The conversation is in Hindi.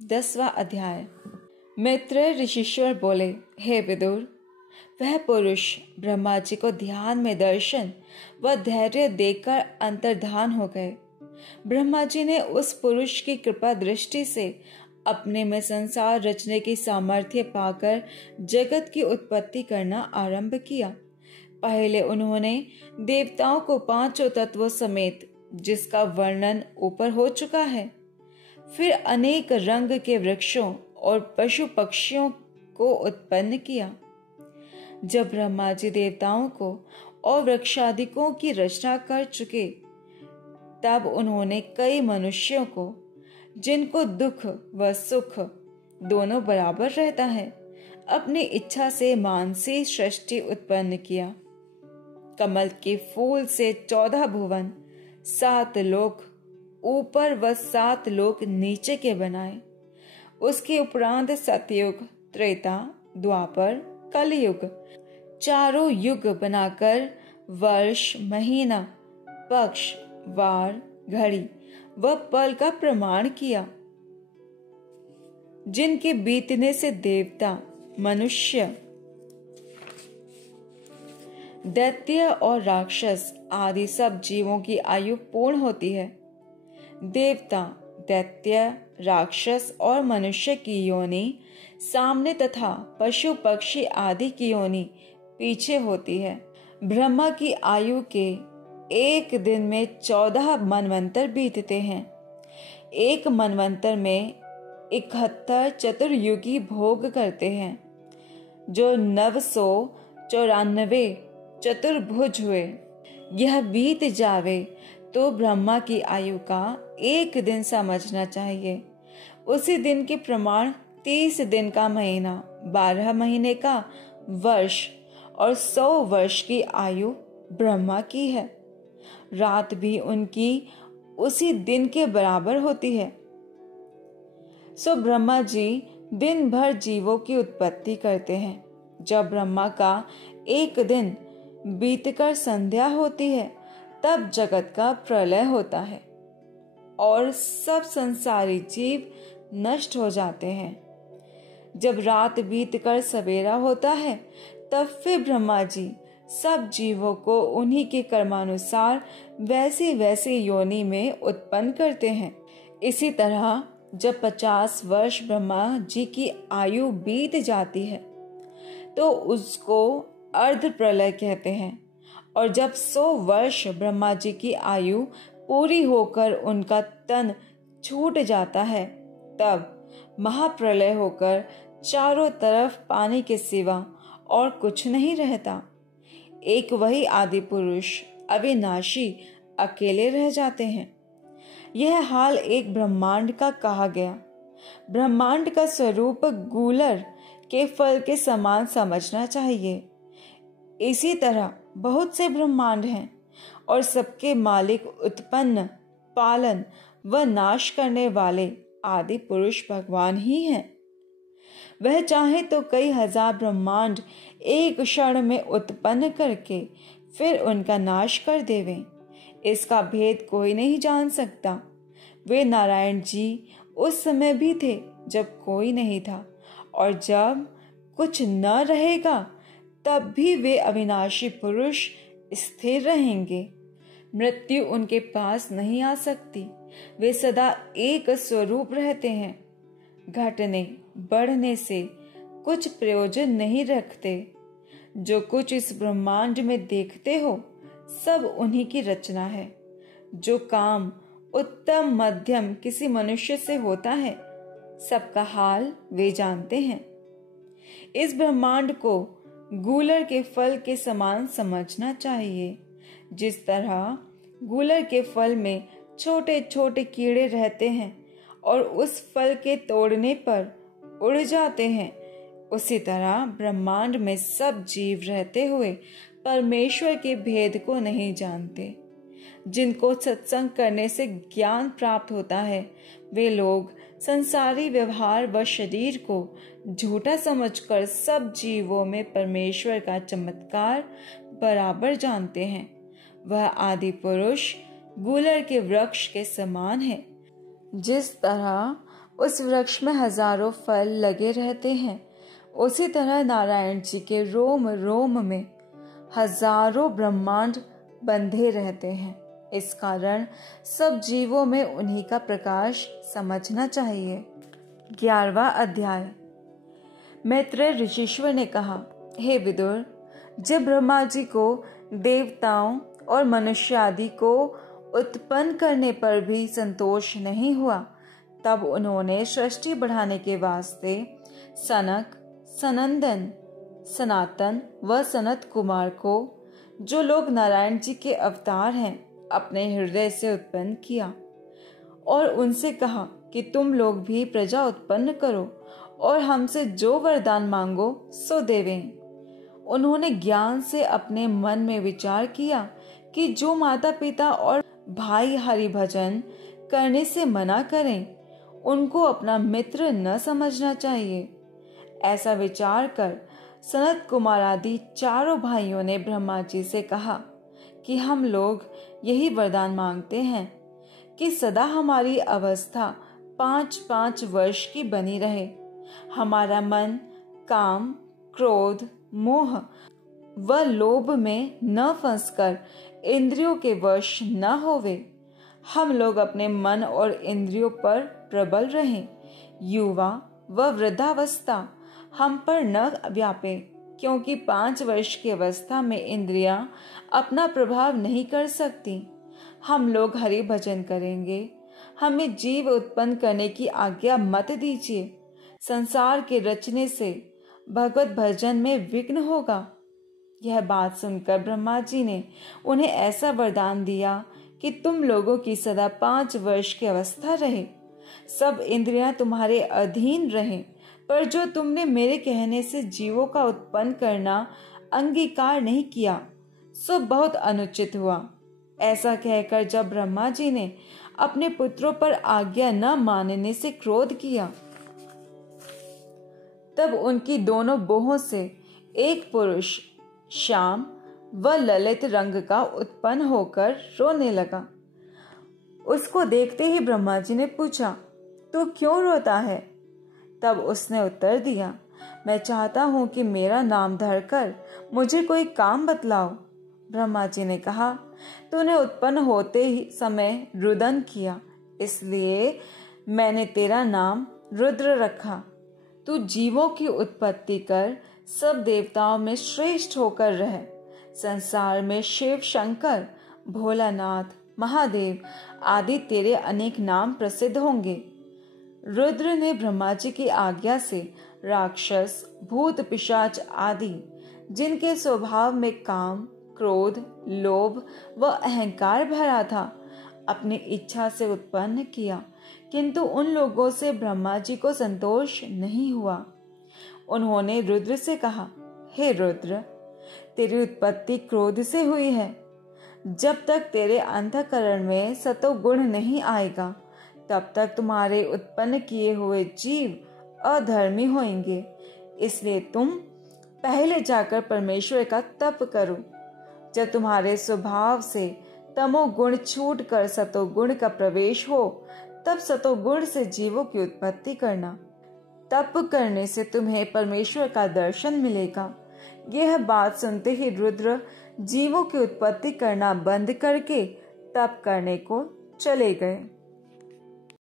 10वां अध्याय। मैत्रेय ऋषीश्वर बोले, हे विदुर, वह पुरुष ब्रह्मा जी को ध्यान में दर्शन व धैर्य देकर अंतर्धान हो गए। ब्रह्मा जी ने उस पुरुष की कृपा दृष्टि से अपने में संसार रचने की सामर्थ्य पाकर जगत की उत्पत्ति करना आरंभ किया। पहले उन्होंने देवताओं को 5 तत्वों समेत, जिसका वर्णन ऊपर हो चुका है, फिर अनेक रंग के वृक्षों और पशु पक्षियों को उत्पन्न किया। जब ब्रह्मा जी देवताओं को और वृक्षादिकों की रचना कर चुके, तब उन्होंने कई मनुष्यों को, जिनको दुख व सुख दोनों बराबर रहता है, अपनी इच्छा से मानसी सृष्टि उत्पन्न किया। कमल के फूल से 14 भुवन, 7 लोक ऊपर व 7 लोक नीचे के बनाए। उसके उपरांत सतयुग, त्रेता, द्वापर, कलयुग, चारों युग बनाकर वर्ष, महीना, पक्ष, वार, घड़ी व पल का प्रमाण किया, जिनके बीतने से देवता, मनुष्य, दैत्य और राक्षस आदि सब जीवों की आयु पूर्ण होती है। देवता, दैत्य, राक्षस और मनुष्य की योनि सामने तथा पशु पक्षी आदि की योनि पीछे होती है। ब्रह्मा की आयु के एक दिन में 14 मनवंतर बीतते हैं। एक मनवंतर में 71 चतुर्युगी भोग करते हैं, जो 994 चतुर्भुज हुए। यह बीत जावे तो ब्रह्मा की आयु का एक दिन समझना चाहिए। उसी दिन के प्रमाण 30 दिन का महीना, 12 महीने का वर्ष और 100 वर्ष की आयु ब्रह्मा की है। रात भी उनकी उसी दिन के बराबर होती है। सो ब्रह्मा जी दिन भर जीवों की उत्पत्ति करते हैं। जब ब्रह्मा का एक दिन बीतकर संध्या होती है, तब जगत का प्रलय होता है और सब संसारी जीव नष्ट हो जाते हैं। जब रात बीतकर सवेरा होता है, तब फिर ब्रह्मा जी सब जीवों को उन्हीं के कर्मानुसार वैसी वैसी योनि में उत्पन्न करते हैं। इसी तरह जब 50 वर्ष ब्रह्मा जी की आयु बीत जाती है, तो उसको अर्ध प्रलय कहते हैं। और जब 100 वर्ष ब्रह्मा जी की आयु पूरी होकर उनका तन छूट जाता है, तब महाप्रलय होकर चारों तरफ पानी के सिवा और कुछ नहीं रहता। एक वही आदि पुरुष अविनाशी अकेले रह जाते हैं। यह हाल एक ब्रह्मांड का कहा गया। ब्रह्मांड का स्वरूप गूलर के फल के समान समझना चाहिए। इसी तरह बहुत से ब्रह्मांड हैं और सबके मालिक, उत्पन्न, पालन व नाश करने वाले आदि पुरुष भगवान ही हैं। वह चाहे तो कई हजार ब्रह्मांड एक क्षण में उत्पन्न करके फिर उनका नाश कर देवे। इसका भेद कोई नहीं जान सकता। वे नारायण जी उस समय भी थे जब कोई नहीं था, और जब कुछ न रहेगा तब भी वे अविनाशी पुरुष स्थिर रहेंगे। मृत्यु उनके पास नहीं आ सकती। वे सदा एक स्वरूप रहते हैं। घटने बढ़ने से कुछ प्रयोजन नहीं रखते। जो कुछ इस ब्रह्मांड में देखते हो, सब उन्हीं की रचना है। जो काम उत्तम मध्यम किसी मनुष्य से होता है, सबका हाल वे जानते हैं। इस ब्रह्मांड को गूलर के फल के समान समझना चाहिए। जिस तरह गूलर के फल में छोटे छोटे कीड़े रहते हैं और उस फल के तोड़ने पर उड़ जाते हैं, उसी तरह ब्रह्मांड में सब जीव रहते हुए परमेश्वर के भेद को नहीं जानते। जिनको सत्संग करने से ज्ञान प्राप्त होता है, वे लोग संसारी व्यवहार व शरीर को झूठा समझकर सब जीवों में परमेश्वर का चमत्कार बराबर जानते हैं। वह आदि पुरुष गूलर के वृक्ष के समान है। जिस तरह उस वृक्ष में हजारों फल लगे रहते हैं, उसी तरह नारायण जी के रोम रोम में हजारों ब्रह्मांड बंधे रहते हैं। इस कारण सब जीवों में उन्हीं का प्रकाश समझना चाहिए। 11वां अध्याय। मैत्रेय ऋषीश्वर ने कहा, हे विदुर, जब ब्रह्मा जी को देवताओं और मनुष्य आदि को उत्पन्न करने पर भी संतोष नहीं हुआ, तब उन्होंने सृष्टि बढ़ाने के वास्ते सनक, सनंदन, सनातन व सनत कुमार को, जो लोग नारायण जी के अवतार हैं, अपने हृदय से उत्पन्न किया और उनसे कहा कि तुम लोग भी प्रजा उत्पन्न करो और हमसे जो वरदान मांगो सो देवें। उन्होंने ज्ञान से अपने मन में विचार किया कि जो माता पिता और भाई हरि भजन करने से मना करें, उनको अपना मित्र न समझना चाहिए। ऐसा विचार कर सनत कुमार आदि चारों भाइयों ने ब्रह्मा जी से कहा कि हम लोग यही वरदान मांगते हैं कि सदा हमारी अवस्था 5-5 वर्ष की बनी रहे। हमारा मन काम, क्रोध, मोह व लोभ में न फंसकर इंद्रियों के वश न होवे। हम लोग अपने मन और इंद्रियों पर प्रबल रहें। युवा व वृद्धावस्था हम पर न व्यापे, क्योंकि 5 वर्ष की अवस्था में इंद्रियां अपना प्रभाव नहीं कर सकती। हम लोग हरि भजन करेंगे। हमें जीव उत्पन्न करने की आज्ञा मत दीजिए। संसार के रचने से भगवत भजन में विघ्न होगा। यह बात सुनकर ब्रह्मा जी ने उन्हें ऐसा वरदान दिया कि तुम लोगों की सदा 5 वर्ष की अवस्था रहे, सब इंद्रियां तुम्हारे अधीन रहें, पर जो तुमने मेरे कहने से जीवों का उत्पन्न करना अंगीकार नहीं किया, सो बहुत अनुचित हुआ। ऐसा कहकर जब ब्रह्मा जी ने अपने पुत्रों पर आज्ञा न मानने से क्रोध किया, तब उनकी दोनों बोहों से एक पुरुष श्याम व ललित रंग का उत्पन्न होकर रोने लगा। उसको देखते ही ब्रह्मा जी ने पूछा, तू क्यों रोता है? तब उसने उत्तर दिया, मैं चाहता हूं कि मेरा नाम धरकर मुझे कोई काम बतलाओ। ब्रह्मा जी ने कहा, तूने उत्पन्न होते ही समय रुदन किया, इसलिए मैंने तेरा नाम रुद्र रखा। तू जीवों की उत्पत्ति कर सब देवताओं में श्रेष्ठ होकर रह। संसार में शिव, शंकर, भोलानाथ, महादेव आदि तेरे अनेक नाम प्रसिद्ध होंगे। रुद्र ने ब्रह्मा जी की आज्ञा से राक्षस, भूत, पिशाच आदि जिनके स्वभाव में काम, क्रोध, लोभ व अहंकार भरा था, अपनी इच्छा से उत्पन्न किया, किंतु उन लोगों से ब्रह्मा जी को संतोष नहीं हुआ। उन्होंने रुद्र से कहा, हे रुद्र, तेरी उत्पत्ति क्रोध से हुई है। जब तक तेरे अंतःकरण में सतोगुण नहीं आएगा, तब तक तुम्हारे उत्पन्न किए हुए जीव अधर्मी होंगे। इसलिए तुम पहले जाकर परमेश्वर का तप करो। जब तुम्हारे स्वभाव से तमोगुण छूट कर सतोगुण का प्रवेश हो, तब सतोगुण से जीवों की उत्पत्ति करना। तप करने से तुम्हें परमेश्वर का दर्शन मिलेगा। यह बात सुनते ही रुद्र जीवों की उत्पत्ति करना बंद करके तप करने को चले गए।